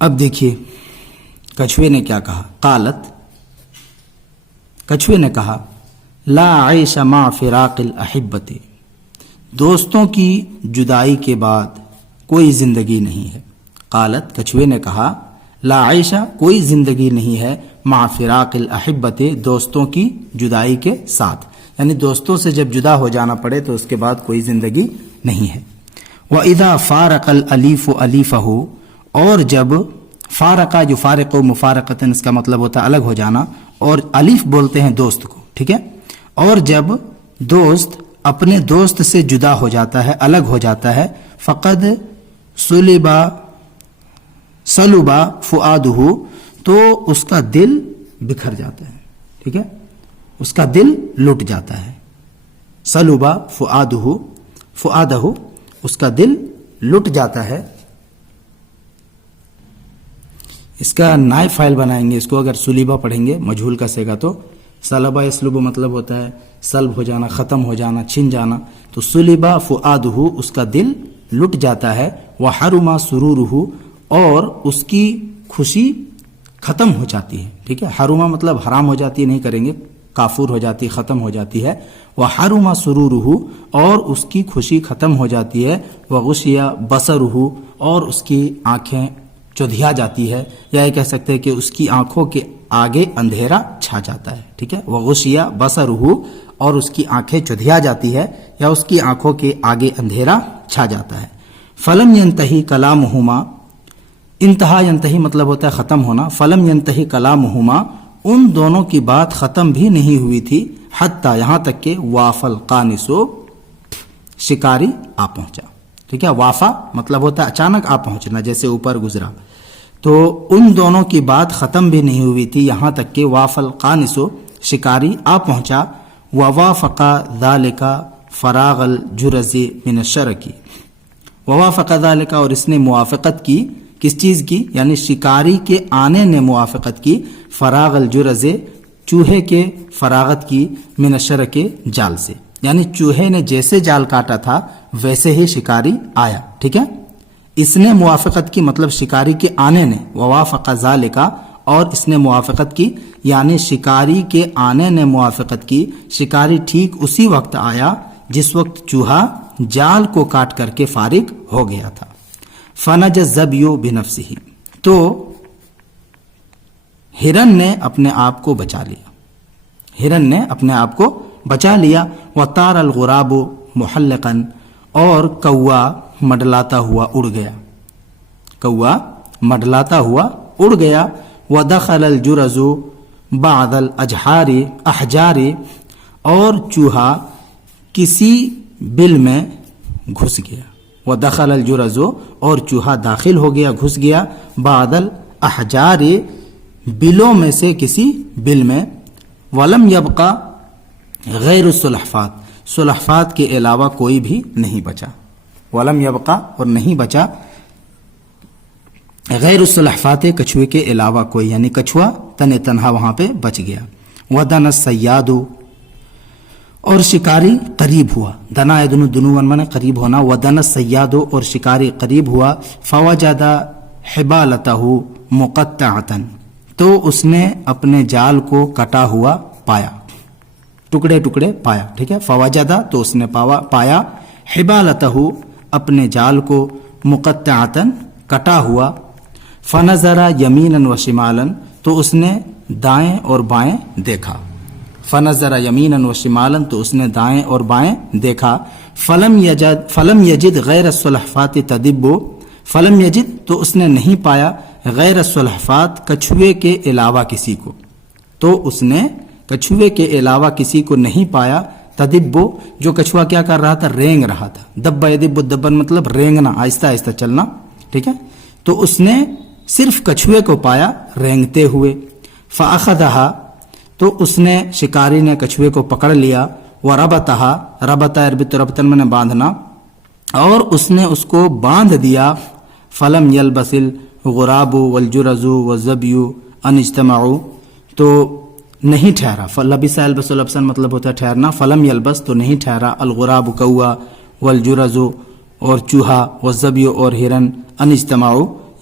اب دیکھیے کچھوے نے کیا کہا. قالت، کچھوے نے کہا لا عیش مع فراق الاحبۃ، دوستوں کی جدائی کے بعد کوئی زندگی نہیں ہے. قالت، کچھوے نے کہا لا عیش، کوئی زندگی نہیں ہے، مع فراق الاحبۃ، دوستوں کی جدائی کے ساتھ، یعنی دوستوں سے جب جدا ہو جانا پڑے تو اس کے بعد کوئی زندگی نہیں ہے. وَإِذَا فَارَقَ الْأَلِيفُ أَلِيفَهُ، اور جب فارقہ، جو فارق و مفارقتاً اس کا مطلب ہوتا ہے الگ ہو جانا، اور الف بولتے ہیں دوست کو، ٹھیک ہے. اور جب دوست اپنے دوست سے جدا ہو جاتا ہے، الگ ہو جاتا ہے، فقد سلبا فؤادہ، تو اس کا دل بکھر جاتا ہے، ٹھیک ہے، اس کا دل لٹ جاتا ہے. سلبا فؤادہ، اس کا دل لٹ جاتا ہے. اس کا نائب فائل بنائیں گے، اس کو اگر سلیبہ پڑھیں گے مجہول کا صیغہ تو سلبہ یسلب مطلب ہوتا ہے سلب ہو جانا، ختم ہو جانا، چھن جانا. تو سلیبہ فؤادہ، اس کا دل لٹ جاتا ہے. وحرم سرورہ، اور اس کی خوشی ختم ہو جاتی ہے، ٹھیک ہے. حرمہ مطلب حرام ہو جاتی ہے، نہیں کریں گے، کافور ہو جاتی، ختم ہو جاتی ہے. وحرم سرورہ، اور اس کی خوشی ختم ہو جاتی ہے. وغشی بصرہ، اور اس کی آنکھیں چودھیا جاتی ہے، یا یہ کہہ سکتے ہیں کہ اس کی آنکھوں کے آگے اندھیرا چھا جاتا ہے، ٹھیک ہے. وغشی بصرہ، اور اس کی آنکھیں چودھیا جاتی ہے، یا اس کی آنکھوں کے آگے اندھیرا چھا جاتا ہے. فلم ینتہی کلامہما، انتہا ینتہی مطلب ہوتا ہے ختم ہونا. فلم ینتہی کلامہما، ان دونوں کی بات ختم بھی نہیں ہوئی تھی. حتی، یہاں تک کہ وافل قانسو، شکاری آ پہنچا، ٹھیک ہے. وافا مطلب ہوتا ہے اچانک آ پہنچنا، جیسے اوپر گزرا. تو ان دونوں کی بات ختم بھی نہیں ہوئی تھی یہاں تک کہ وافل قانسو، شکاری آ پہنچا. ووافق ذالک فراغ الجرز من الشرک، ووافق ذالک، اور اس نے موافقت کی، کس چیز کی؟ یعنی شکاری کے آنے نے موافقت کی. فراغ الجرز، چوہے کے فراغت کی، من الشرک، جال سے، یعنی چوہے نے جیسے جال کاٹا تھا ویسے ہی شکاری آیا، ٹھیک ہے. اس نے موافقت کی مطلب شکاری کے آنے نے. ووافق ذالک، اور اس نے موافقت کی، یعنی شکاری کے آنے نے موافقت کی. شکاری ٹھیک اسی وقت آیا جس وقت چوہا جال کو کاٹ کر کے فارغ ہو گیا تھا. فنج الظبی بنفسہ، تو ہرن نے اپنے آپ کو بچا لیا، ہرن نے اپنے آپ کو بچا لیا. وطار الغراب محلقا، اور کوا مڈلاتا ہوا اڑ گیا، کوا مڈلاتا ہوا اڑ گیا. ودخل الجرز بعد الاحجار، اور چوہا کسی بل میں گھس گیا. ودخل الجرز، اور چوہا داخل ہو گیا، گھس گیا. بعد الاحجار، بلوں میں سے کسی بل میں. ولم یبقى غیر السلحفات، سلحفات کے علاوہ کوئی بھی نہیں بچا. ولم یبقى، اور نہیں بچا، غیر السلحفات، کچھوے کے علاوہ کوئی، یعنی کچھوا تنہا وہاں پہ بچ گیا. ودن الصیاد، اور شکاری قریب ہوا. دنا یدنو، دنون من قریب ہونا. ودن الصیاد، اور شکاری قریب ہوا. فوجد حبالتہ مقطعۃ، تو اس نے اپنے جال کو کٹا ہوا پایا، ٹکڑے ٹکڑے پایا، ٹھیک ہے. فوجدہ، تو اس نے پایا. حبالتہ، اپنے جال کو. مقطعۃ، کٹا ہوا. فنظر یمینا و شمالا، تو اس نے دائیں اور بائیں دیکھا. فنظر یمینا و شمالا، تو اس نے دائیں اور بائیں دیکھا. فلم یجد غیر السلحفات تدب، فلم یجد، تو اس نے نہیں پایا. غیر السلحفات، کچھوے کے علاوہ کسی کو، تو اس نے کچھوے کے علاوہ کسی کو نہیں پایا. تدب، جو کچھوا کیا کر رہا تھا؟ رینگ رہا تھا. دبا یدب دبن مطلب رینگنا، آہستہ آہستہ چلنا، ٹھیک ہے. تو اس نے صرف کچھوے کو پایا رینگتے ہوئے. فاخذھا، تو اس نے، شکاری نے کچھوے کو پکڑ لیا. وربطھا، ربط یربط ربطن میں باندھنا، اور اس نے اس کو باندھ دیا. فلم یلبس الغراب والجرز والظبی ان اجتمعوا، تو نہیں ٹھہرا. لبس یلبس لبسن مطلب ہوتا ہے ٹھہرنا. فلم یلبس، تو نہیں ٹھہرا. الغراب، کوا، والجرز، اور چوہا، والظبی، اور ہرن، ان اجتمعوا،